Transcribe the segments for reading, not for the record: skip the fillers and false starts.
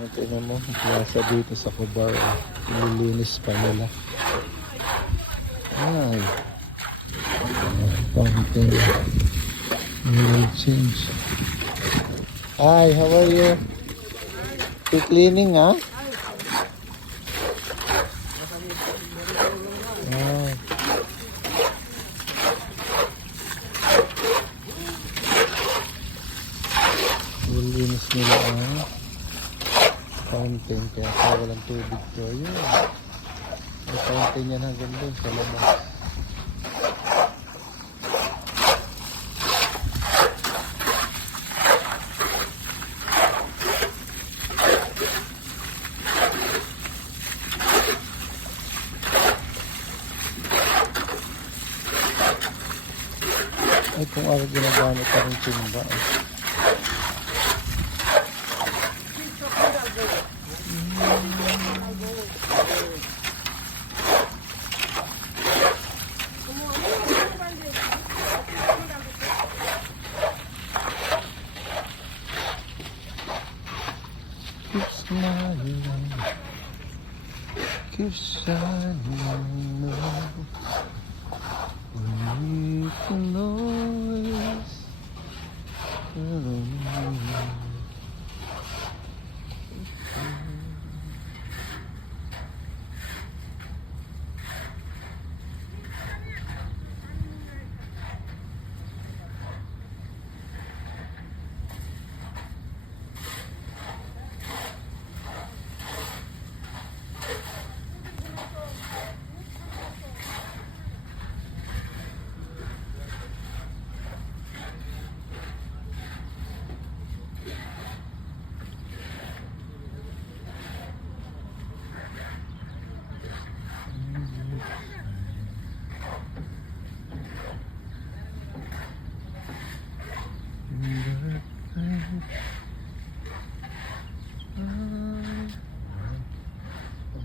Tingnan mo, plaza dito sa Cobar. Nililinis pa nila. Ay. Fountain. Will change. Hi, how are you? You cleaning, ha? Ah. Nililinis nila ang fountain, kaya walang tubig to. Yun. May fountain yan hanggang doon sa labas. Ay, kung ano ginagamit pa rin timba. Keep smiling, keep shining, we can always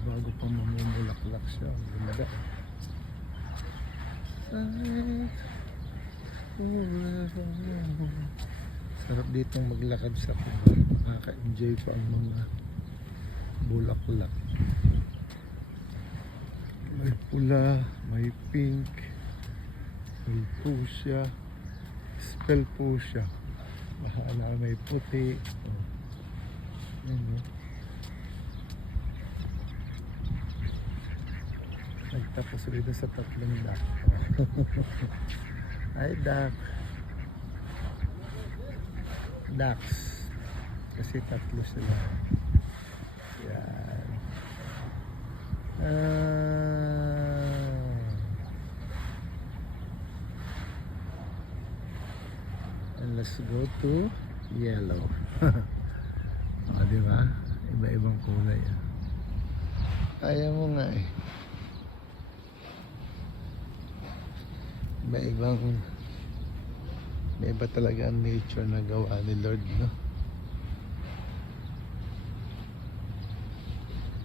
bago pa mamumulaklak siya. Ganda. Sarap ditong maglakad sa Cobar. Nakaka-enjoy pa ang mga bulaklak. May pula, may pink, may fuchsia, spell fuchsia. Bahala, may puti. Nagtapos rito sa tatlong duck. Ay, duck. Ducks. Kasi tatlo sila. Yan. And let's go to yellow. Diba? Iba-ibang kulay. Ayaw mo nga eh. May iba talaga ang nature na gawa ni Lord, no?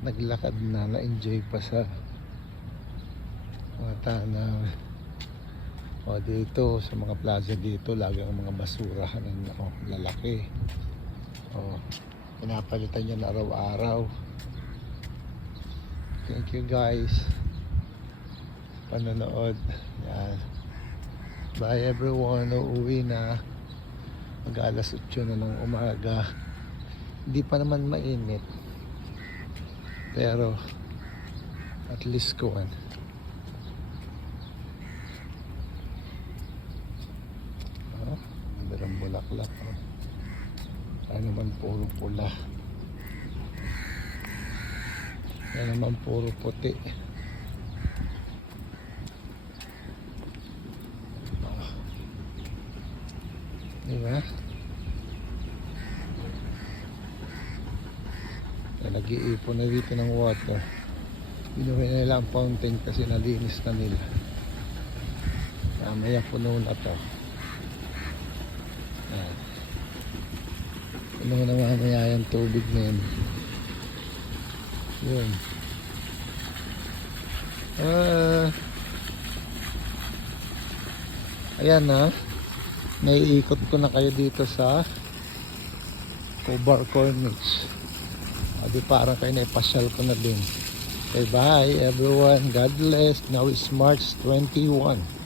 Naglakad na-enjoy pa sa mga tanaw. O dito, sa mga plaza dito, lagi ang mga basurahan ng lalaki. O, pinapalitan niya na araw-araw. Thank you guys. Panonood. Yan. Bye everyone. Uuwi na. Mag-alas 8 na ng umaga. Hindi pa naman mainit. Pero at least kuwan. Merong bulaklak. Ano naman puro pula. Yan naman puro puti. Diba? Nag-iipon na dito ng water. Binuhin nila ang fountain kasi nalinis na nila. Mamaya puno na to. Puno na mamaya yung tubig na yun. Yun. Ayan na. Naiikot ko na kayo dito sa Cobar Corniche. Di parang kayo na ipasyal ko na din. Okay, bye everyone. God bless. Now is March 21.